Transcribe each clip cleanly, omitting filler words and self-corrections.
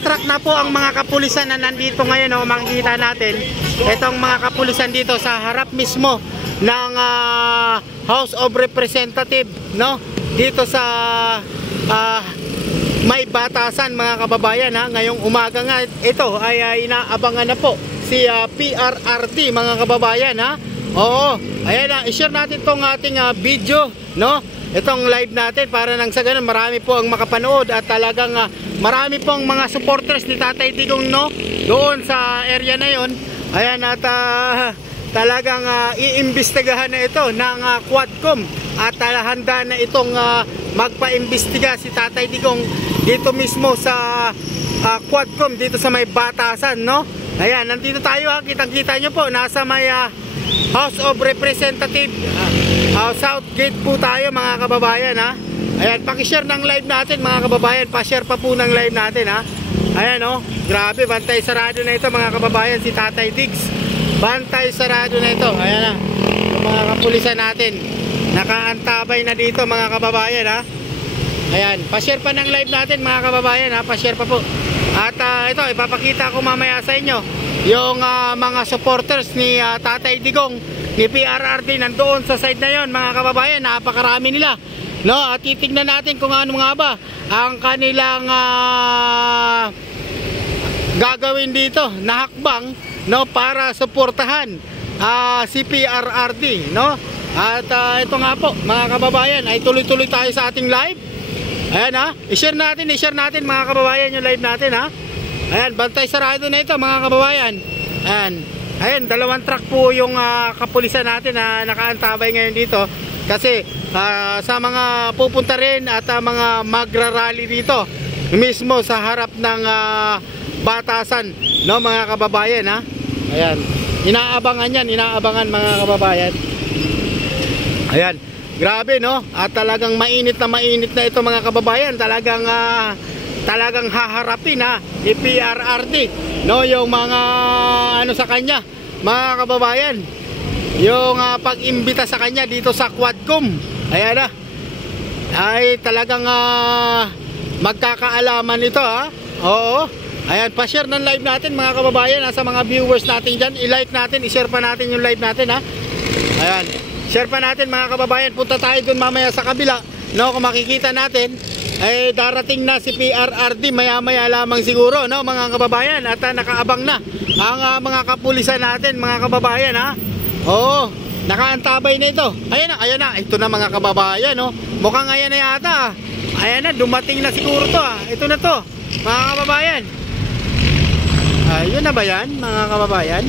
truck na po ang mga kapulisan na nandito ngayon. Oh, makikita natin itong mga kapulisan dito sa harap mismo ng House of Representatives, no? Dito sa May Batasan, mga kababayan, ha. Ngayong umaga nga ito ay inaabangan na po si PRRD, mga kababayan, ha. Oo, ayan na, i-share natin tong ating video, no? Itong live natin para nang sa ganun marami po ang makapanood at talagang marami pong mga supporters ni Tatay Digong, no? Doon sa area na yon. Ayan, at talagang iimbestigahan na ito ng Quadcom at handa na itong magpa-imbestiga si Tatay Digong dito mismo sa Quadcom dito sa May Batasan, no? Ayan, nandito tayo, ha. Kitang-kita nyo po, nasa may House of Representatives, South Gate po tayo, mga kababayan, ha. Ayan, pakishare ng live natin, mga kababayan. Pa-share pa po ng live natin, ha. Ayan, oh, grabe, bantay sarado na ito, mga kababayan, si Tatay Diggs. Bantay sarado na ito. Ayan na, yung mga kapulisan natin nakaantabay na dito, mga kababayan, ha. Ayan, pa-share pa ng live natin, mga kababayan, ha. Pa-share pa po. At ito, ipapakita ko mamaya sa inyo yung mga supporters ni Tatay Digong, ni PRRD, nandoon sa side na yon, mga kababayan. Napakarami nila, no? At titignan natin kung ano nga ba ang kanilang gagawin dito na hakbang, no, para suportahan si PRRD, no? At ito nga po, mga kababayan, ay tuloy-tuloy tayo sa ating live. Ayan, ha, i-share natin mga kababayan yung live natin, ha. Ayan, bantay sarado na ito, mga kababayan. Ayan, dalawang truck po yung kapulisan natin na nakaantabay ngayon dito. Kasi sa mga pupunta rin at mga magra-rally dito mismo sa harap ng Batasan, no, mga kababayan, ha. Ayan, inaabangan yan, mga kababayan. Ayan, grabe, no? At talagang mainit na ito, mga kababayan. Talagang haharapin, ha, ni PRRD, no, yung mga ano sa kanya, mga kababayan, yung pag-imbita sa kanya dito sa Quadcom. Ayan na, ay talagang magkakaalaman ito, ha. Oo, ayan, pa-share ng live natin, mga kababayan, ha, sa mga viewers natin dyan. I-like natin, i-share pa natin yung live natin, ha. Ayan, share pa natin, mga kababayan. Punta tayo dun mamaya sa kabila, no, kung makikita natin ay darating na si PRRD maya-maya lamang siguro, no, mga kababayan. At nakaabang na ang mga kapulisan natin, mga kababayan, ha. Oo, nakaantabay na ito. Ayan na, ito na, mga kababayan, no. Mukhang ayan na yata. Ayan na, dumating na siguro to, ha. Ito na to, mga kababayan. Ayun na ba yan, mga kababayan?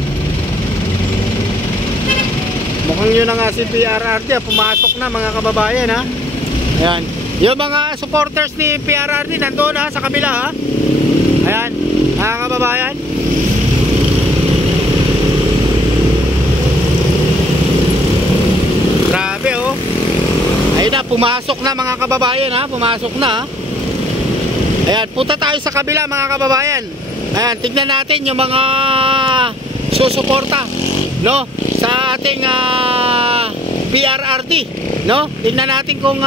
Mukhang yun na nga si PRRD, pumasok na, mga kababayan, ha. Ayan, yung mga supporters ni PRRD nandoon, ha, sa kabila, ha. Ayan, mga kababayan. Grabe, oh. Ayun na, pumasok na, mga kababayan, ha. Pumasok na, ha. Ayan, punta tayo sa kabila, mga kababayan. Ayan, tignan natin yung mga susuporta, no, sa ating PRRD, no. Tignan natin kung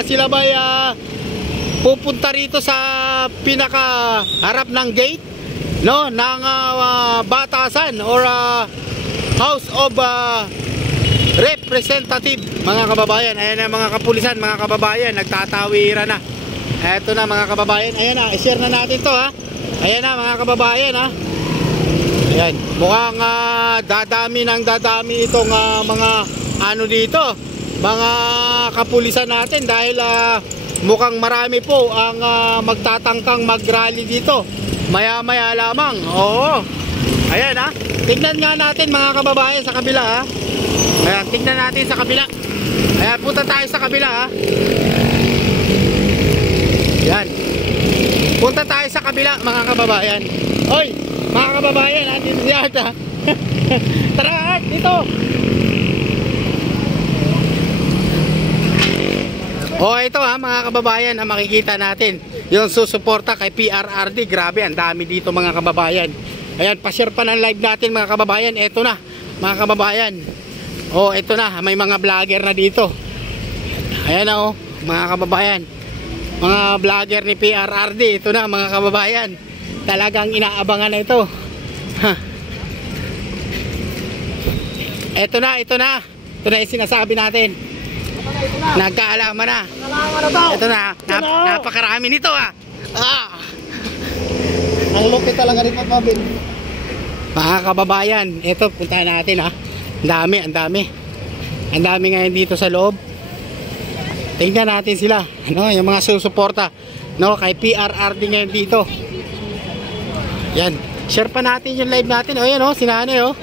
sila ba pupunta rito sa pinaka harap ng gate, no, ng Batasan or House of Representative, mga kababayan. Ayan na, mga kapulisan, mga kababayan, nagtatawiran na. Eto na, mga kababayan. Ayan na, i-share na natin to, ha. Ayan na, mga kababayan, ha. Ayan, mukhang dadami itong mga ano dito, mga kapulisan natin, dahil mukhang marami po ang magtatangkang mag-rally dito maya-maya lamang. Oo, ayan, ha. Tignan nga natin, mga kababayan, sa kabila, ha. Ayan, tignan natin sa kabila. Ayan, punta tayo sa kabila, ha. Ayan, punta tayo sa kabila, mga kababayan. Oy, mga kababayan, natin siyata. Tara, dito. O, ito, ha, mga kababayan, na makikita natin yung susuporta kay PRRD. Grabe, ang dami dito, mga kababayan. Ayan, pa-share pa ng live natin, mga kababayan. Ito na, mga kababayan. O, ito na, may mga vlogger na dito. Ayan na, mga kababayan. Mga vlogger ni PRRD, ito na, mga kababayan. talagang inaabangan na ito. Ito na. Ito na yung sinasabi natin. Nagkaalaman na. Ito na. Napakarami nito Ang lupit talaga rin Pabin. Mga kababayan, ito puntahan natin Ang dami ngayon dito sa loob. Tingnan natin sila, yung mga susuporta kay PRRD ngayon dito. Yan, share pa natin yung live natin. Ayan sinanay yung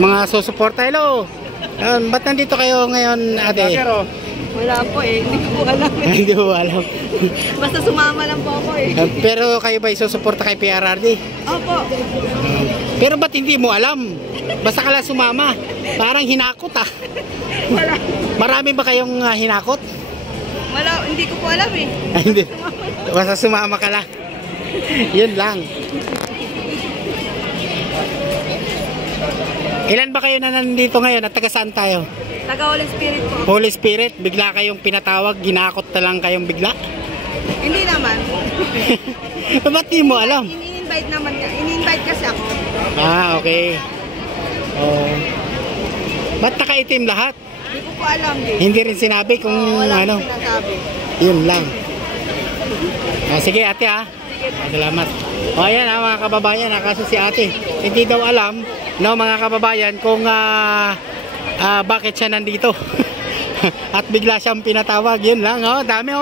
mga susuporta. Hello. Ba't nandito kayo ngayon, ate? Wala po hindi ko po alam Hindi ko alam. Basta sumama lang po ako Pero kayo ba susuporta kay PRRD? Opo. Pero ba't hindi mo alam? Basta ka lang sumama. Parang hinakot Wala. Marami ba kayong hinakot? Wala, hindi ko po alam Hindi. Basta sumama ka lang. Yun lang. Ilan ba kayo na nandito ngayon at taga saan tayo? Taga Holy Spirit po. Holy Spirit, bigla kayong pinatawag, ginakot na lang kayong bigla? Hindi naman. Ba't di mo alam? Ini-invite naman niya. Ini-invite kasi ako. Okay. Ba't nakaitim lahat? Hindi ko po alam Hindi rin sinabi kung wala akong sinasabi. Yun lang. Sige ate Salamat. Ayan mga kababayan kaso si ate hindi daw alam mga kababayan kung bakit siya nandito. At bigla siyang pinatawag. Yun lang dami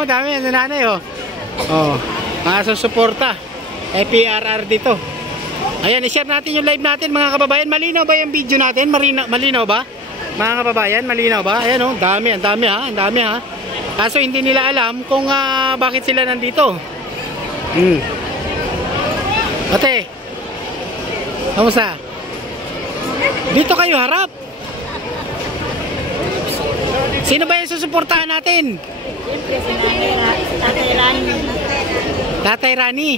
nanay mga susuporta PRRD dito. Ayan, i-share natin yung live natin mga kababayan. Malinaw ba yung video natin? Malinaw ba? Mga kababayan, malinaw ba? Ayan ang dami Kaso hindi nila alam kung bakit sila nandito. Ate, kamusta? Dito kayo harap. Sino ba yung susuportahan natin? Tatay Rani. Tatay Rani.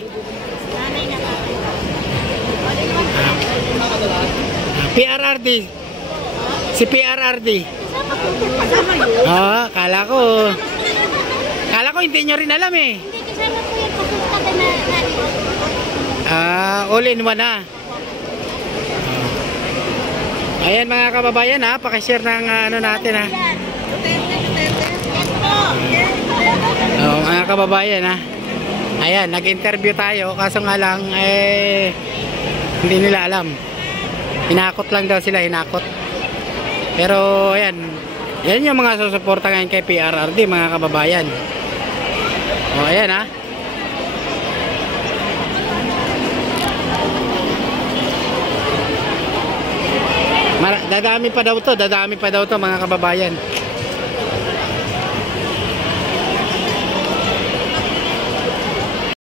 PRRD. Si PRRD. Kala ko hindi nyo rin alam all in one Ayan mga kababayan pakishare ng natin mga kababayan ayan, nag-interview tayo kaso nga lang hindi nila alam. Hinakot lang daw sila, pero ayan, yan yung mga susuporta ngayon kay PRRD mga kababayan. Ayan dadami pa daw to mga kababayan.